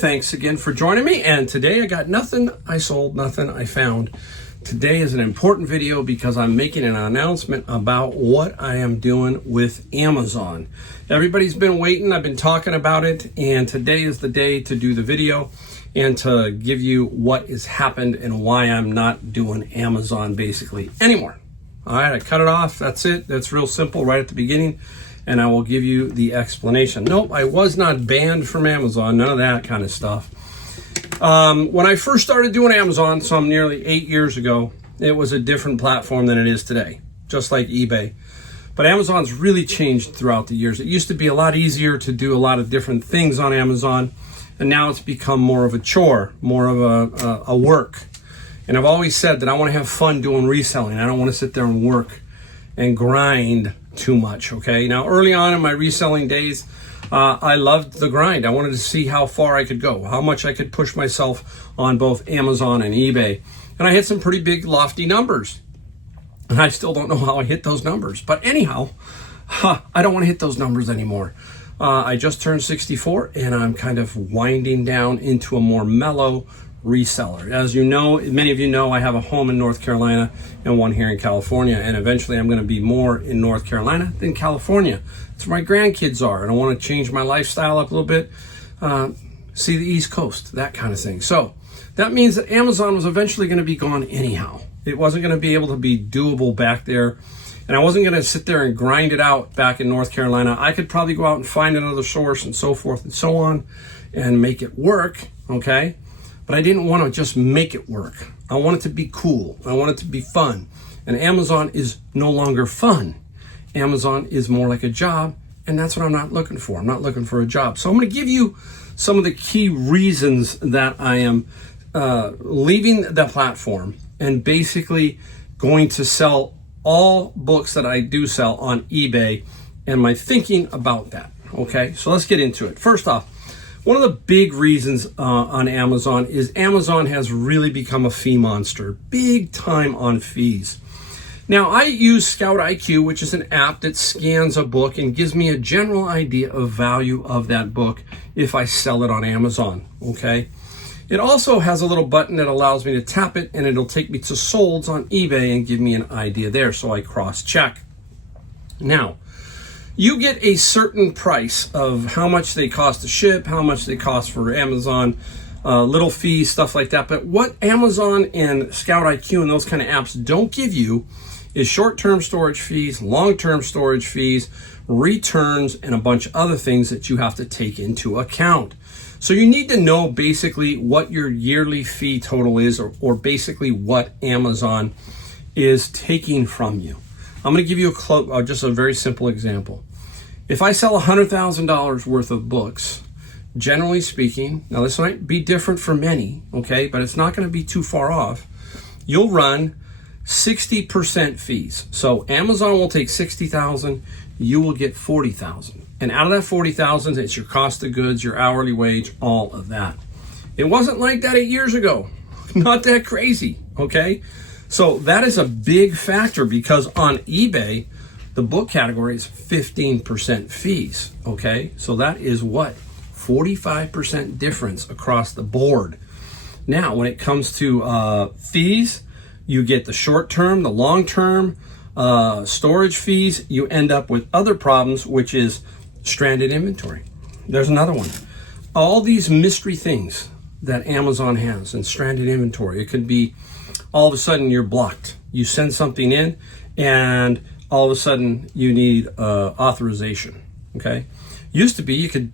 Thanks again for joining me. And today I got nothing I sold, nothing I found. Today is an important video because I'm making an announcement about what I am doing with Amazon. Everybody's been waiting. I've been talking about it, and today is the day to do the video and to give you what has happened and why I'm not doing Amazon basically anymore. All right, I cut it off. That's it. That's real simple right at the beginning, and I will give you the explanation. Nope, I was not banned from Amazon. None of that kind of stuff. When I first started doing Amazon some nearly 8 years ago, it was a different platform than it is today, just like eBay. But Amazon's really changed throughout the years. It used to be a lot easier to do a lot of different things on Amazon, and now it's become more of a chore, more of a work. And I've always said that I want to have fun doing reselling. I don't want to sit there and work and grind too much, okay? Now, early on in my reselling days, I loved the grind. I wanted to see how far I could go, how much I could push myself on both Amazon and eBay. And I hit some pretty big, lofty numbers. And I still don't know how I hit those numbers. But anyhow, I don't want to hit those numbers anymore. I just turned 64, and I'm kind of winding down into a more mellow reseller. As you know, many of you know, I have a home in North Carolina and one here in California, and eventually I'm going to be more in North Carolina than California. That's where my grandkids are, and I want to change my lifestyle up a little bit, see the East Coast, that kind of thing. So that means that Amazon was eventually going to be gone anyhow. It wasn't going to be able to be doable back there, and I wasn't going to sit there and grind it out back in North Carolina. I could probably go out and find another source and so forth and so on and make it work, okay? But I didn't want to just make it work. I want it to be cool. I want it to be fun. And Amazon is no longer fun. Amazon is more like a job, and that's what I'm not looking for. I'm not looking for a job. So I'm going to give you some of the key reasons that I am leaving the platform and basically going to sell all books that I do sell on eBay and my thinking about that. Okay, so let's get into it. First off, one of the big reasons on Amazon is Amazon has really become a fee monster, big time on fees. Now, I use Scout IQ, which is an app that scans a book and gives me a general idea of value of that book if I sell it on Amazon, okay? It also has a little button that allows me to tap it, and it'll take me to solds on eBay and give me an idea there, so I cross-check. Now, you get a certain price of how much they cost to ship, how much they cost for Amazon, little fees, stuff like that. But what Amazon and Scout IQ and those kind of apps don't give you is short-term storage fees, long-term storage fees, returns, and a bunch of other things that you have to take into account. So you need to know basically what your yearly fee total is, or basically what Amazon is taking from you. I'm going to give you just a very simple example. If I sell $100,000 worth of books, generally speaking, now this might be different for many, okay, but it's not going to be too far off, you'll run 60% fees. So Amazon will take $60,000, you will get $40,000. And out of that $40,000, it's your cost of goods, your hourly wage, all of that. It wasn't like that 8 years ago. Not that crazy, okay? So that is a big factor because on eBay, the book category is 15% fees, okay? So that is what? 45% difference across the board. Now, when it comes to fees, you get the short term, the long term, storage fees. You end up with other problems, which is stranded inventory. There's another one. All these mystery things that Amazon has and stranded inventory. It could be all of a sudden you're blocked. You send something in and all of a sudden you need authorization, okay? Used to be you could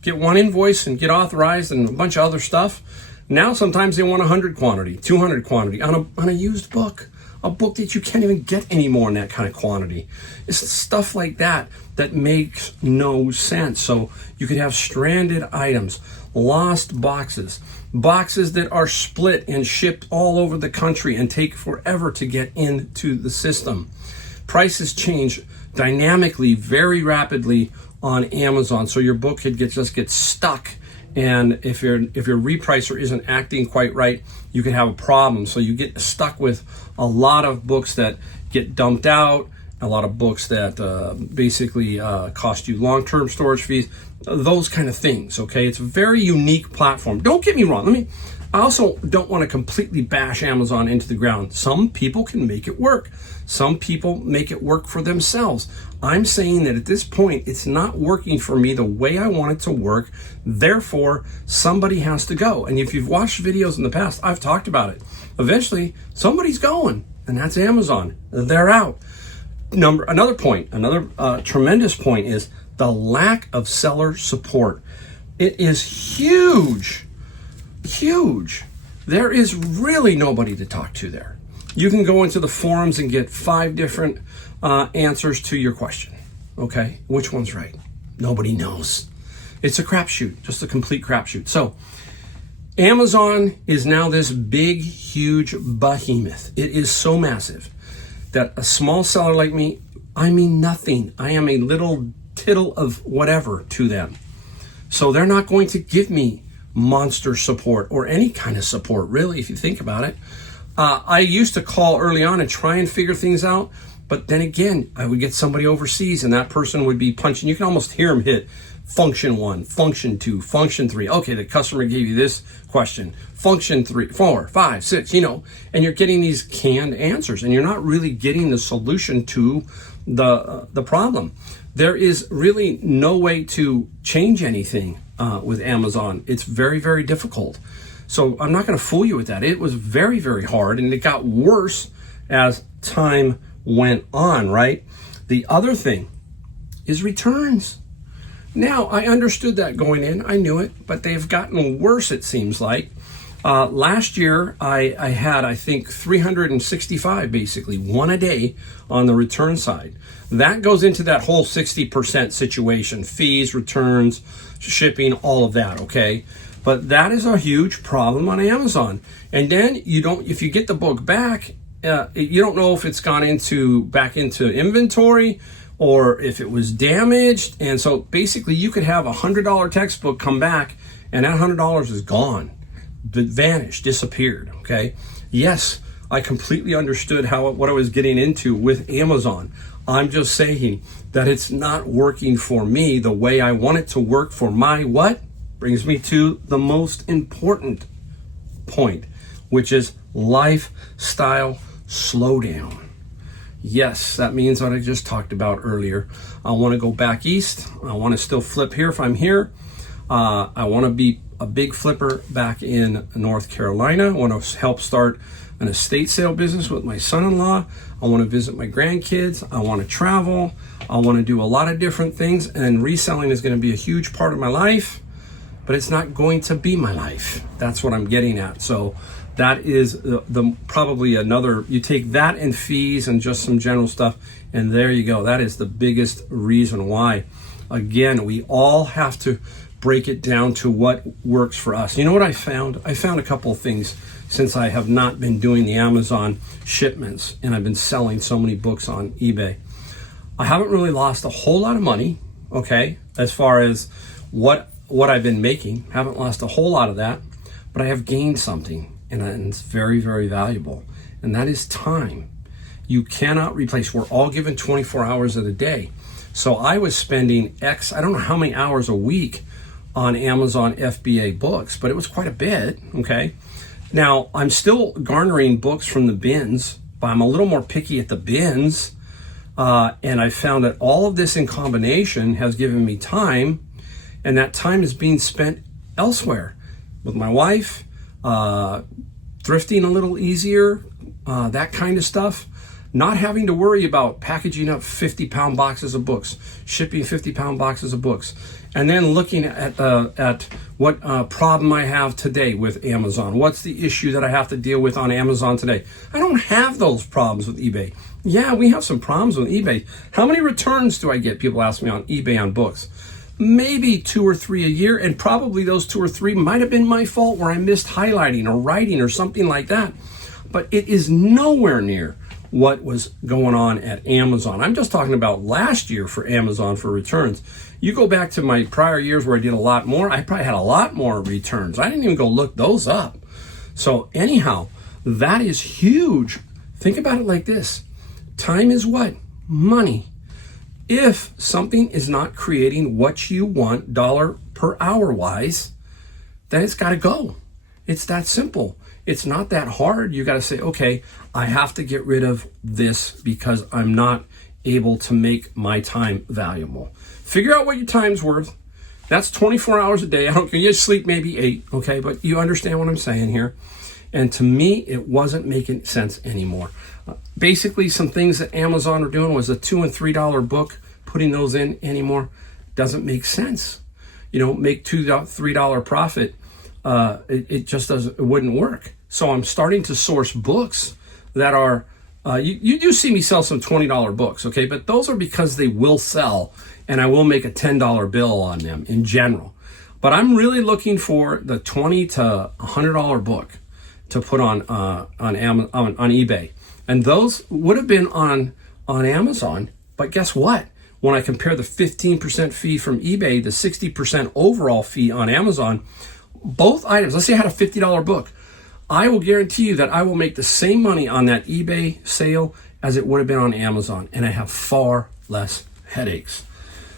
get one invoice and get authorized and a bunch of other stuff. Now sometimes they want 100 quantity, 200 quantity on a used book, a book that you can't even get anymore in that kind of quantity. It's stuff like that that makes no sense. So you could have stranded items, lost boxes, boxes that are split and shipped all over the country and take forever to get into the system. Prices change dynamically, very rapidly on Amazon. So your book could just get stuck. And if your repricer isn't acting quite right, you can have a problem. So you get stuck with a lot of books that get dumped out a lot of books that basically cost you long-term storage fees, those kind of things, okay? It's a very unique platform. Don't get me wrong. I also don't want to completely bash Amazon into the ground. Some people can make it work. Some people make it work for themselves. I'm saying that at this point, it's not working for me the way I want it to work. Therefore, somebody has to go. And if you've watched videos in the past, I've talked about it. Eventually, somebody's going, and that's Amazon. They're out. Another tremendous point is the lack of seller support. It is huge. Huge. There is really nobody to talk to there. You can go into the forums and get 5 different answers to your question. Okay, which one's right? Nobody knows. It's a crapshoot, just a complete crapshoot. So Amazon is now this big, huge behemoth. It is so massive that a small seller like me, I mean nothing. I am a little tittle of whatever to them. So they're not going to give me monster support or any kind of support, really, if you think about it. I used to call early on and try and figure things out, but then again, I would get somebody overseas and that person would be punching. You can almost hear them hit function 1, function 2, function 3. Okay, the customer gave you this question. Function 3, 4, 5, 6, and you're getting these canned answers and you're not really getting the solution to the problem. There is really no way to change anything with Amazon. It's very, very difficult. So I'm not going to fool you with that. It was very, very hard, and it got worse as time went on, right? The other thing is returns. Now, I understood that going in. I knew it, but they've gotten worse, it seems like. Last year, I had, I think, 365, basically, one a day on the return side. That goes into that whole 60% situation, fees, returns, shipping, all of that, okay? But that is a huge problem on Amazon. And then if you get the book back, you don't know if it's gone back into inventory or if it was damaged. And so basically you could have $100 textbook come back and that $100 is gone, vanished, disappeared, okay? Yes, I completely understood what I was getting into with Amazon. I'm just saying that it's not working for me the way I want it to work for my what? Brings me to the most important point, which is lifestyle slowdown. Yes, that means what I just talked about earlier. I want to go back east. I want to still flip here if I'm here. I want to be a big flipper back in North Carolina. I want to help start an estate sale business with my son-in-law. I want to visit my grandkids. I want to travel. I want to do a lot of different things, and reselling is going to be a huge part of my life, but it's not going to be my life. That's what I'm getting at. So that is probably another, you take that and fees and just some general stuff, and there you go. That is the biggest reason why. Again, we all have to break it down to what works for us. You know what I found? I found a couple of things since I have not been doing the Amazon shipments and I've been selling so many books on eBay. I haven't really lost a whole lot of money, okay, as far as what I've been making. Haven't lost a whole lot of that, but I have gained something, and it's very, very valuable, and that is time. You cannot replace. We're all given 24 hours of the day. So I was spending I don't know how many hours a week on Amazon FBA books, but it was quite a bit, okay? Now, I'm still garnering books from the bins, but I'm a little more picky at the bins, and I found that all of this in combination has given me time, and that time is being spent elsewhere with my wife, thrifting a little easier, that kind of stuff. Not having to worry about packaging up 50-pound boxes of books, shipping 50-pound boxes of books, and then looking at what problem I have today with Amazon. What's the issue that I have to deal with on Amazon today? I don't have those problems with eBay. Yeah, we have some problems with eBay. How many returns do I get? People ask me on eBay on books. Maybe 2 or 3 a year, and probably those 2 or 3 might have been my fault where I missed highlighting or writing or something like that. But it is nowhere near what was going on at Amazon. I'm just talking about last year for Amazon for returns. You go back to my prior years where I did a lot more, I probably had a lot more returns. I didn't even go look those up. So anyhow, that is huge. Think about it like this. Time is what? money. If something is not creating what you want dollar per hour wise, then it's got to go. It's that simple. It's not that hard. You got to say, okay, I have to get rid of this because I'm not able to make my time valuable. Figure out what your time's worth. That's 24 hours a day. I don't care. You sleep maybe 8, okay? But you understand what I'm saying here. And to me, it wasn't making sense anymore. Basically, some things that Amazon are doing was a $2 and $3 book. Putting those in anymore doesn't make sense. You know, make $2, $3 profit. It just doesn't. It wouldn't work. So I'm starting to source books that are. You do see me sell some $20 books, okay? But those are because they will sell, and I will make a $10 bill on them in general. But I'm really looking for the $20 to $100 book to put on eBay, and those would have been on Amazon. But guess what? When I compare the 15% fee from eBay, the 60% overall fee on Amazon, both items. Let's say I had a $50 book. I will guarantee you that I will make the same money on that eBay sale as it would have been on Amazon, and I have far less headaches.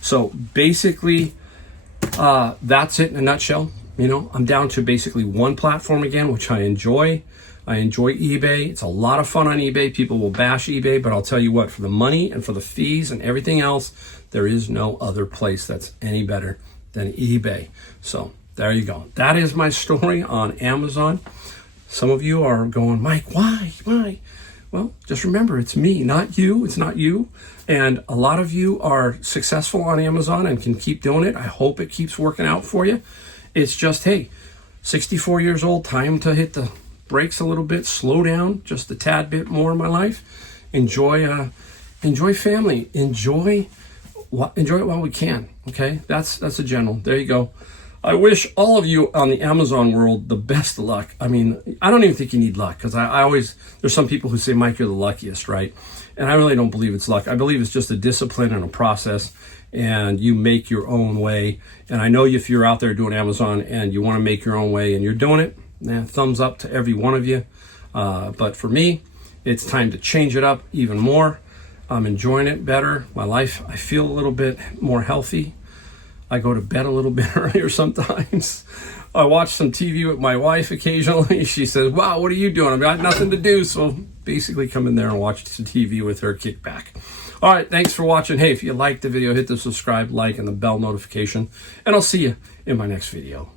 So basically, that's it in a nutshell. You know, I'm down to basically one platform again, which I enjoy. I enjoy eBay. It's a lot of fun on eBay. People will bash eBay, but I'll tell you what, for the money and for the fees and everything else, there is no other place that's any better than eBay. So there you go. That is my story on Amazon. Some of you are going, Mike, why? Well, just remember, it's me, not you. It's not you. And a lot of you are successful on Amazon and can keep doing it. I hope it keeps working out for you. It's just, hey, 64 years old, time to hit the brakes a little bit, slow down just a tad bit more in my life. Enjoy family. Enjoy it while we can. Okay, that's a general. There you go. I wish all of you on the Amazon world the best of luck. I mean, I don't even think you need luck, because I always, there's some people who say, Mike, you're the luckiest, right? And I really don't believe it's luck. I believe it's just a discipline and a process, and you make your own way. And I know if you're out there doing Amazon and you want to make your own way and you're doing it, thumbs up to every one of you. But for me, it's time to change it up even more. I'm enjoying it better. My life, I feel a little bit more healthy. I go to bed a little bit earlier sometimes. I watch some TV with my wife occasionally. She says, wow, what are you doing? I've got nothing to do. So basically come in there and watch some TV with her, kick back. All right, thanks for watching. Hey, if you liked the video, hit the subscribe, like, and the bell notification. And I'll see you in my next video.